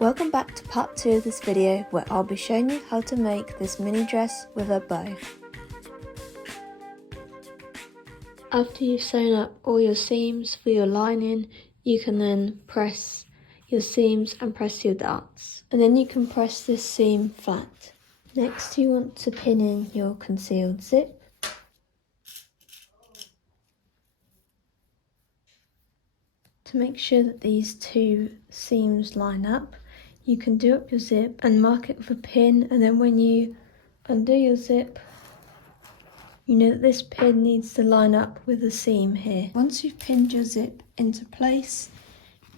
Welcome back to part 2 of this video where I'll be showing you how to make this mini dress with a bow. After you've sewn up all your seams for your lining, you can then press your seams and press your darts. And then you can press this seam flat. Next you want to pin in your concealed zip. To make sure that these two seams line up, you can do up your zip and mark it with a pin, and then when you undo your zip, you know that this pin needs to line up with the seam here. Once you've pinned your zip into place,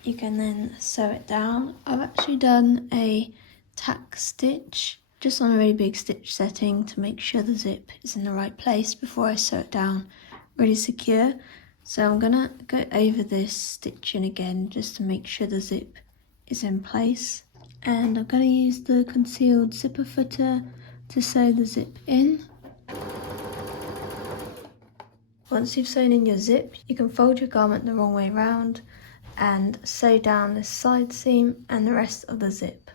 you can then sew it down. I've actually done a tack stitch just on a really big stitch setting to make sure the zip is in the right place before I sew it down really secure. So I'm gonna go over this stitching again just to make sure the zip is in place. And I'm gonna use the concealed zipper footer to sew the zip in. Once you've sewn in your zip, you can fold your garment the wrong way round and sew down this side seam and the rest of the zip.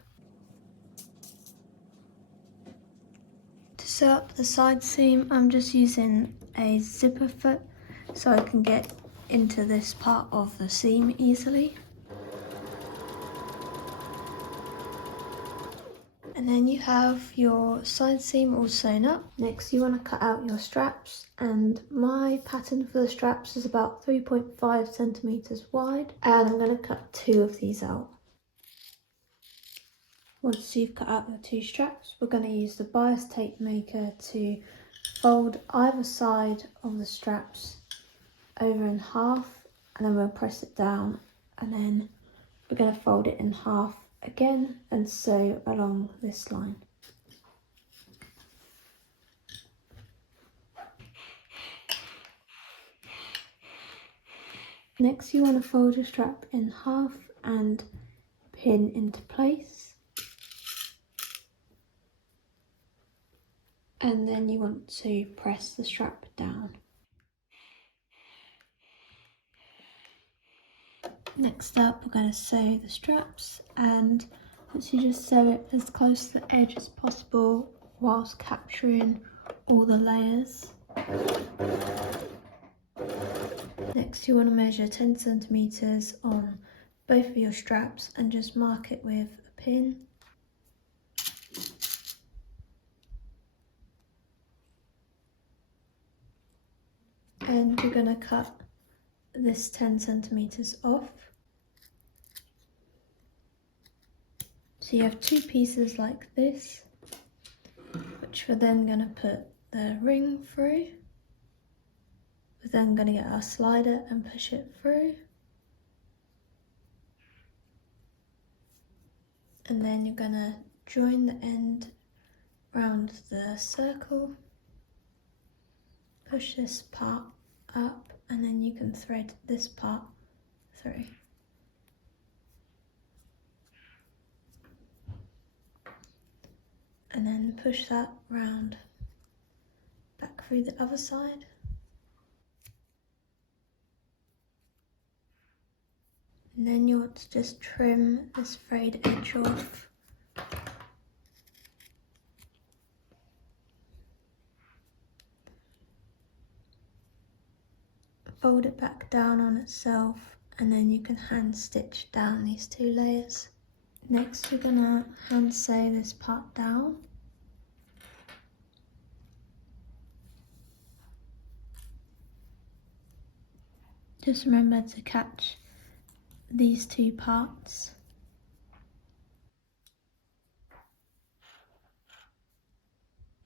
To sew up the side seam, I'm just using a zipper foot so I can get into this part of the seam easily. And then you have your side seam all sewn up. Next you want to cut out your straps, and my pattern for the straps is about 3.5 centimeters wide, and I'm going to cut 2 of these out. Once you've cut out your 2 straps, we're going to use the bias tape maker to fold either side of the straps over in half, and then we'll press it down, and then we're going to fold it in half again and sew along this line. Next you want to fold your strap in half and pin into place, and then you want to press the strap down. Next up, we're going to sew the straps, and once you just sew it as close to the edge as possible whilst capturing all the layers. Next you want to measure 10 centimeters on both of your straps and just mark it with a pin. And we're going to cut this 10 centimeters off. So you have 2 pieces like this, which we're then going to put the ring through. We're then going to get our slider and push it through. And then you're going to join the end round the circle, push this part up, and then you can thread this part through. And then push that round back through the other side. And then you want to just trim this frayed edge off. Fold it back down on itself, and then you can hand stitch down these 2 layers. Next we're going to hand sew this part down. Just remember to catch these 2 parts.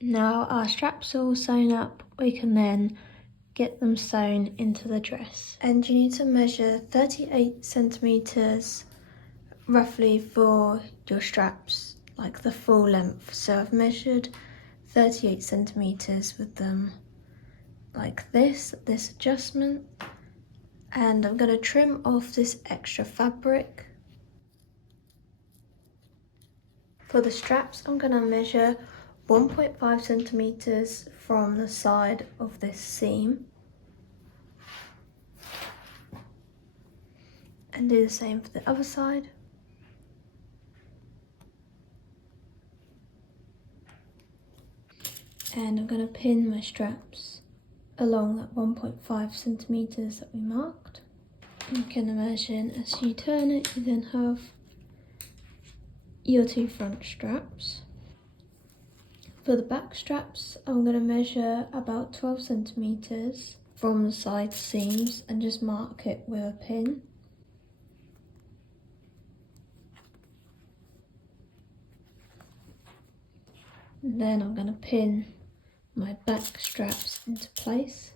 Now our straps are all sewn up, we can then get them sewn into the dress. And you need to measure 38 centimeters roughly for your straps, like the full length. So I've measured 38 centimeters with them like this adjustment. And I'm going to trim off this extra fabric. For the straps, I'm going to measure 1.5 centimeters from the side of this seam. And do the same for the other side. And I'm going to pin my straps along that 1.5 centimeters that we marked. You can imagine as you turn it, you then have your two front straps. For the back straps, I'm going to measure about 12 centimeters from the side seams and just mark it with a pin. And then I'm going to pin my back straps into place.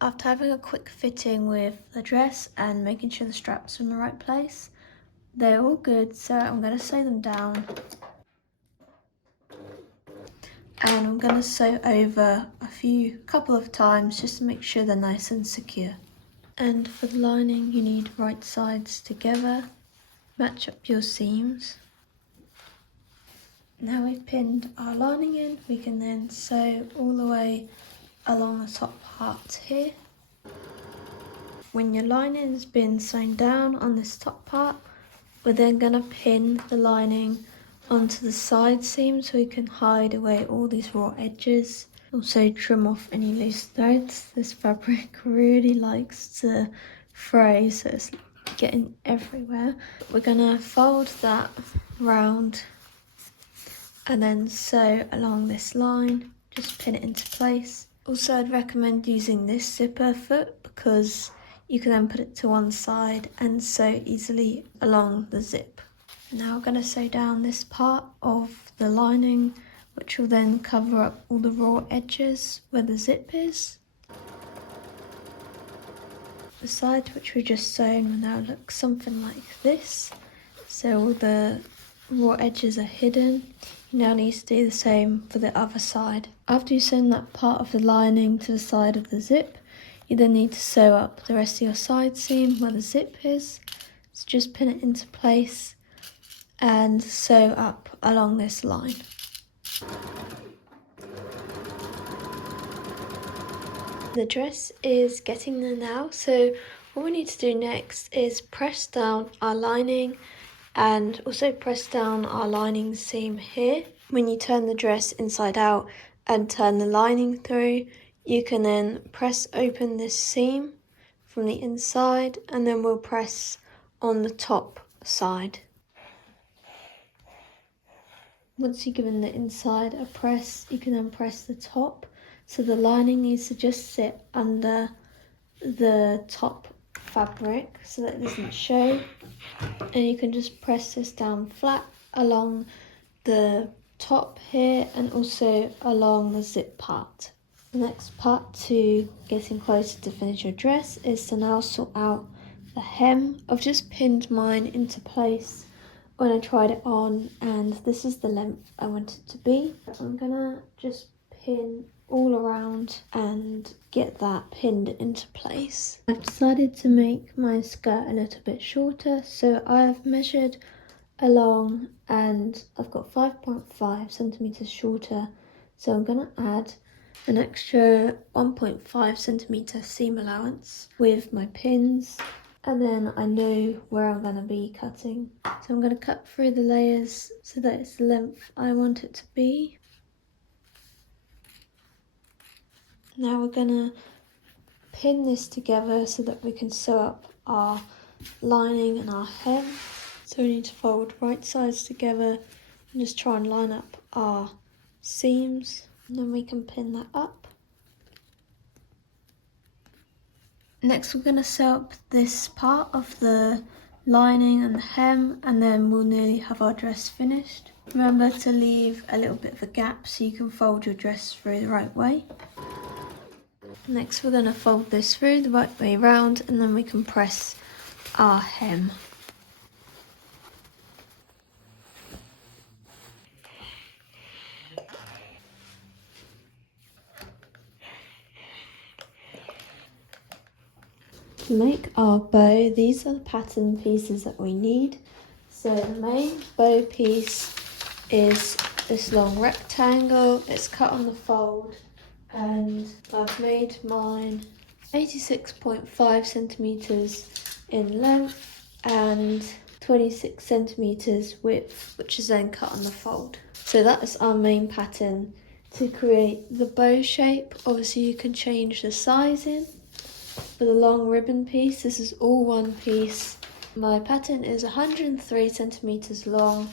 After having a quick fitting with the dress and making sure the straps are in the right place, they're all good, so I'm going to sew them down. And I'm going to sew over a couple of times just to make sure they're nice and secure. And for the lining, you need right sides together, match up your seams. Now we've pinned our lining in, we can then sew all the way along the top part here. When your lining's been sewn down on this top part, we're then going to pin the lining onto the side seam so we can hide away all these raw edges. Also trim off any loose threads. This fabric really likes to fray, so it's getting everywhere. We're going to fold that round and then sew along this line, just pin it into place. Also, I'd recommend using this zipper foot because you can then put it to one side and sew easily along the zip. Now I'm going to sew down this part of the lining, which will then cover up all the raw edges where the zip is. The side which we just sewn will now look something like this. So all the raw edges are hidden. You now need to do the same for the other side. After you sewn that part of the lining to the side of the zip, you then need to sew up the rest of your side seam where the zip is. So just pin it into place and sew up along this line. The dress is getting there now, so what we need to do next is press down our lining and also press down our lining seam here. When you turn the dress inside out and turn the lining through, you can then press open this seam from the inside and then we'll press on the top side. Once you've given the inside a press, you can then press the top. So the lining needs to just sit under the top fabric so that it doesn't show. And you can just press this down flat along the top here and also along the zip part. The next part to getting closer to finish your dress is to now sort out the hem. I've just pinned mine into place when I tried it on and this is the length I want it to be. I'm gonna just pin all around and get that pinned into place. I've decided to make my skirt a little bit shorter, so I've measured along and I've got 5.5 centimeters shorter, so I'm gonna add an extra 1.5 centimeter seam allowance with my pins. And then I know where I'm going to be cutting. So I'm going to cut through the layers so that it's the length I want it to be. Now we're going to pin this together so that we can sew up our lining and our hem. So we need to fold right sides together and just try and line up our seams. And then we can pin that up. Next we're going to sew up this part of the lining and the hem and then we'll nearly have our dress finished. Remember to leave a little bit of a gap so you can fold your dress through the right way. Next we're going to fold this through the right way round and then we can press our hem. To make our bow, these are the pattern pieces that we need. So the main bow piece is this long rectangle. It's cut on the fold and I've made mine 86.5 centimeters in length and 26 centimeters width, which is then cut on the fold. So that is our main pattern To create the bow shape, obviously you can change the sizing. For the long ribbon piece, this is all one piece. My pattern is 103 centimeters long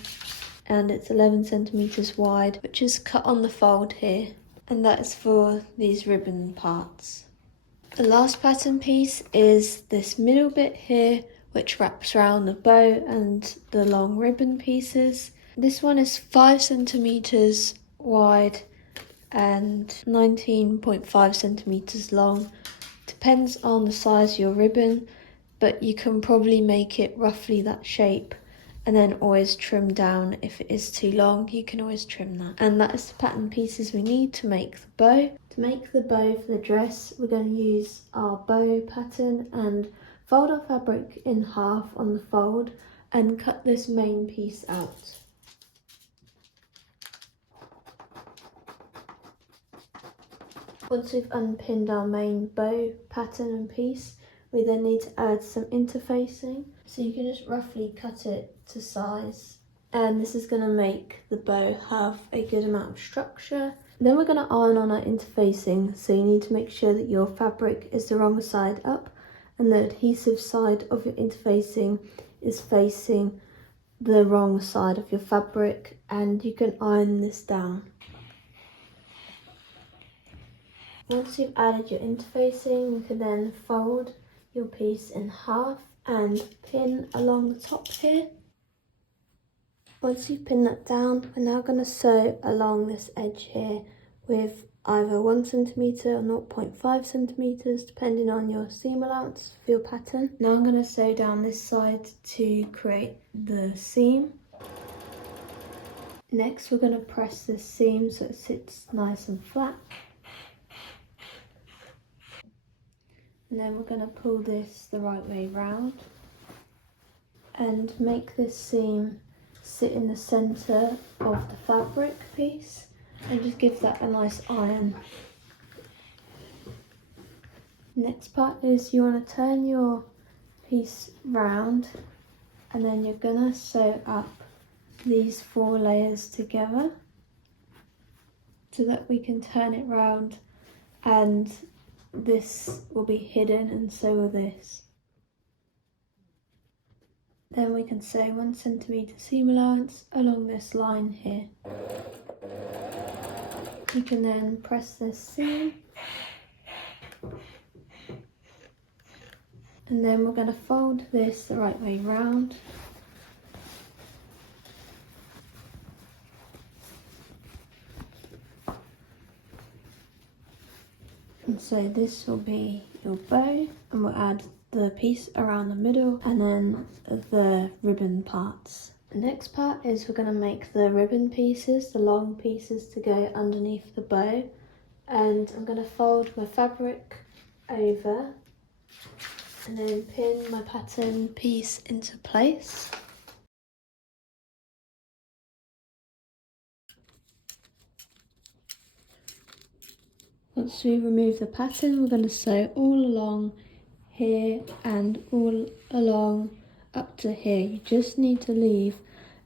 and it's 11 centimeters wide, which is cut on the fold here. And that is for these ribbon parts. The last pattern piece is this middle bit here, which wraps around the bow and the long ribbon pieces. This one is 5 centimeters wide and 19.5 centimeters long. Depends on the size of your ribbon, but you can probably make it roughly that shape and then always trim down. If it is too long, you can always trim that. And that is the pattern pieces we need to make the bow. To make the bow for the dress, we're going to use our bow pattern and fold our fabric in half on the fold and cut this main piece out. Once we've unpinned our main bow pattern and piece, we then need to add some interfacing. So you can just roughly cut it to size. And this is going to make the bow have a good amount of structure. Then we're going to iron on our interfacing. So you need to make sure that your fabric is the wrong side up and the adhesive side of your interfacing is facing the wrong side of your fabric, and you can iron this down. Once you've added your interfacing, you can then fold your piece in half and pin along the top here. Once you've pinned that down, we're now going to sew along this edge here with either 1 centimetre or 0.5 centimetres, depending on your seam allowance for your pattern. Now I'm going to sew down this side to create the seam. Next, we're going to press this seam so it sits nice and flat. And then we're going to pull this the right way round and make this seam sit in the centre of the fabric piece and just give that a nice iron. Next part is you want to turn your piece round and then you're going to sew up these 4 layers together so that we can turn it round and this will be hidden and so will this. Then we can sew 1 centimetre seam allowance along this line here. You can then press this seam and then we're going to fold this the right way round. And so this will be your bow, and we'll add the piece around the middle and then the ribbon parts. The next part is we're going to make the ribbon pieces, the long pieces to go underneath the bow. And I'm going to fold my fabric over and then pin my pattern piece into place. Once we remove the pattern, we're going to sew all along here and all along up to here. You just need to leave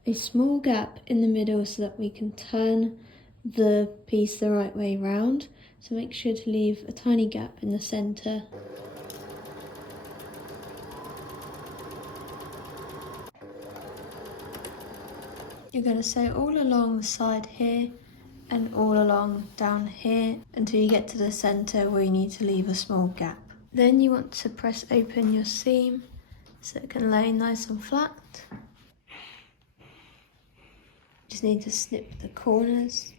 a small gap in the middle so that we can turn the piece the right way round. So make sure to leave a tiny gap in the centre. You're going to sew all along the side here and all along down here until you get to the centre where you need to leave a small gap. Then you want to press open your seam so it can lay nice and flat. Just need to snip the corners.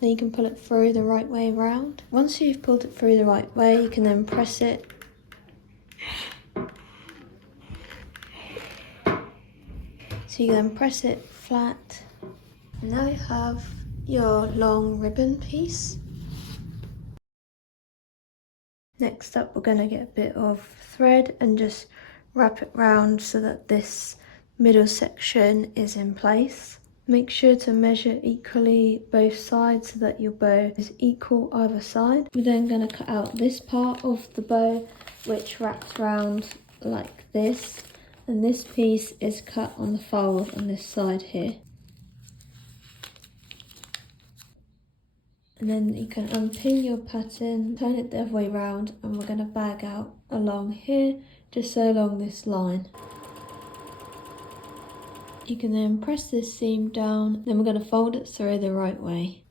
Then you can pull it through the right way round. Once you've pulled it through the right way, you can then press it. So you then press it flat. And now you have your long ribbon piece. Next up, we're going to get a bit of thread and just wrap it round so that this middle section is in place. Make sure to measure equally both sides so that your bow is equal either side. We're then going to cut out this part of the bow which wraps around like this, and this piece is cut on the fold on this side here. And then you can unpin your pattern, turn it the other way around, and we're going to bag out along here, just so along this line. You can then press this seam down, then we're going to fold it through the right way.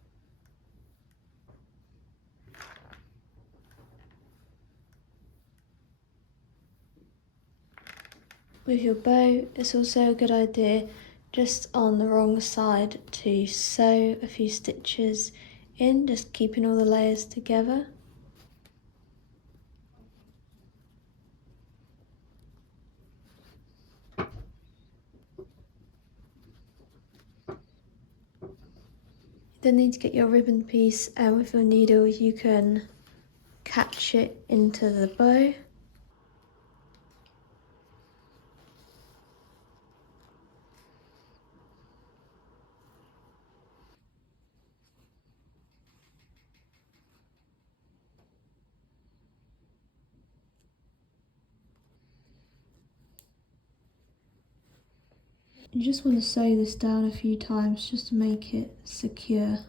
With your bow, it's also a good idea just on the wrong side to sew a few stitches in, just keeping all the layers together. You then need to get your ribbon piece, and with your needle you can catch it into the bow. You just want to sew this down a few times just to make it secure.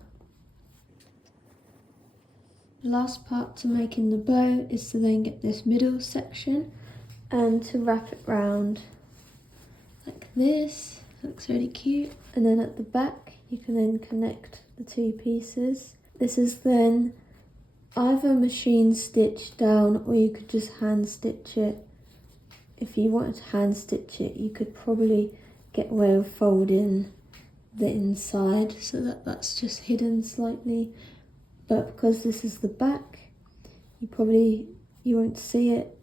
The last part to making the bow is to then get this middle section and to wrap it round like this. Looks really cute. And then at the back you can then connect the two pieces. This is then either machine stitched down, or you could just hand stitch it. If you wanted to hand stitch it, you could probably get away with folding the inside so that that's just hidden slightly, but because this is the back, you won't see it.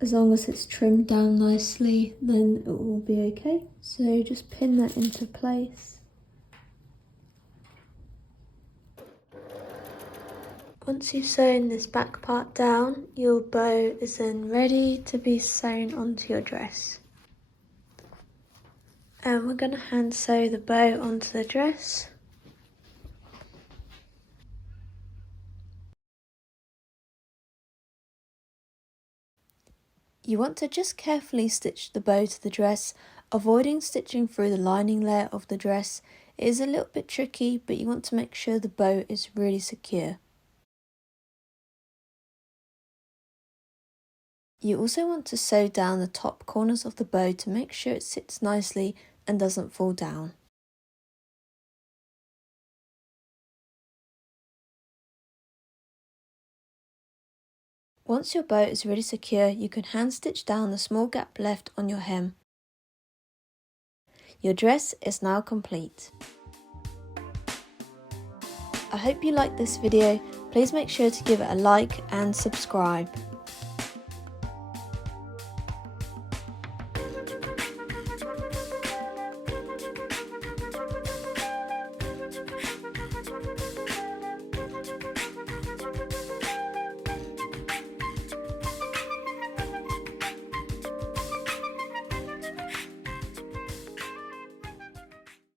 As long as it's trimmed down nicely, then it will be okay. So just pin that into place. Once you've sewn this back part down, your bow is then ready to be sewn onto your dress. And we're going to hand sew the bow onto the dress. You want to just carefully stitch the bow to the dress, avoiding stitching through the lining layer of the dress. It is a little bit tricky, but you want to make sure the bow is really secure. You also want to sew down the top corners of the bow to make sure it sits nicely and doesn't fall down. Once your bow is really secure, you can hand stitch down the small gap left on your hem. Your dress is now complete. I hope you liked this video. Please make sure to give it a like and subscribe.